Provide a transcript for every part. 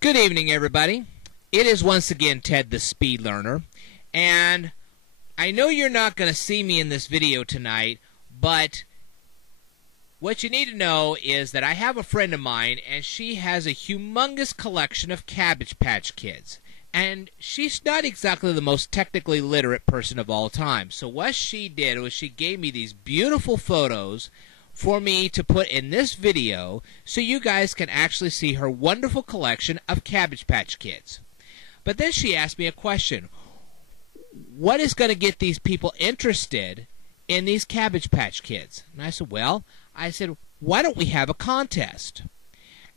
Good evening, everybody. It is once again Ted the Speed Learner, and I know you're not going to see me in this video tonight, but what you need to know is that I have a friend of mine, and she has a humongous collection of Cabbage Patch Kids. And she's not exactly the most technically literate person of all time. So what she did was she gave me these beautiful photos for me to put in this video so you guys can actually see her wonderful collection of Cabbage Patch Kids. But then she asked me a question. What is going to get these people interested in these Cabbage Patch Kids? And I said, why don't we have a contest?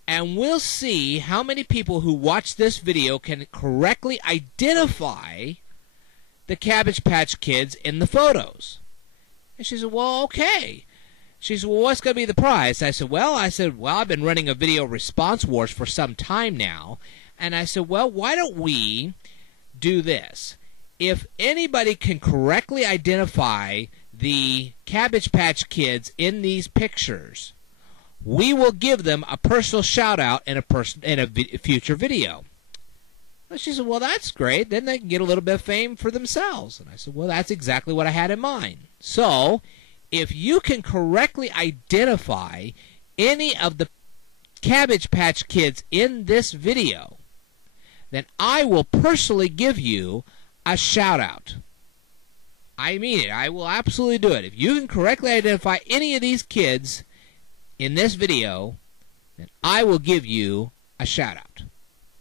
And we'll see how many people who watch this video can correctly identify the Cabbage Patch Kids in the photos. And she said, well, okay. She said, well, what's going to be the prize? I said, well, I've been running a video response wars for some time now. And I said, well, why don't we do this? If anybody can correctly identify the Cabbage Patch Kids in these pictures, we will give them a personal shout-out in a future video. And she said, well, that's great. Then they can get a little bit of fame for themselves. And I said, well, that's exactly what I had in mind. So if you can correctly identify any of the Cabbage Patch Kids in this video, then I will personally give you a shout-out. I mean it. I will absolutely do it. If you can correctly identify any of these kids in this video, then I will give you a shout-out.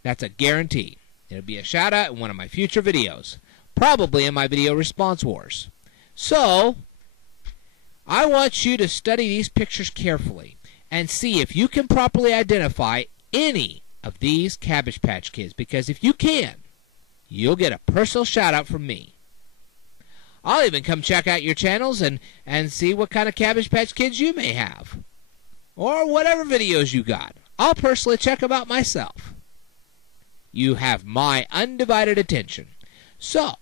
That's a guarantee. It'll be a shout-out in one of my future videos, probably in my video response wars. So I want you to study these pictures carefully and see if you can properly identify any of these Cabbage Patch Kids, because if you can, you'll get a personal shout-out from me. I'll even come check out your channels and see what kind of Cabbage Patch Kids you may have, or whatever videos you got. I'll personally check them out myself. You have my undivided attention. So,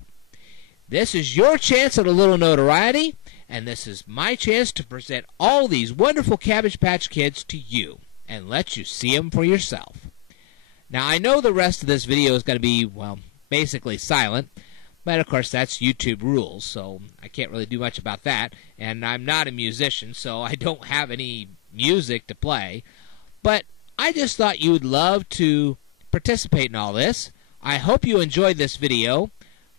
this is your chance at a little notoriety, and this is my chance to present all these wonderful Cabbage Patch Kids to you and let you see them for yourself. Now, I know the rest of this video is going to be, well, basically silent, but of course that's YouTube rules, so I can't really do much about that, and I'm not a musician, so I don't have any music to play. But I just thought you would love to participate in all this. I hope you enjoyed this video.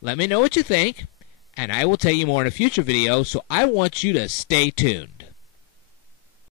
Let me know what you think, and I will tell you more in a future video, so I want you to stay tuned.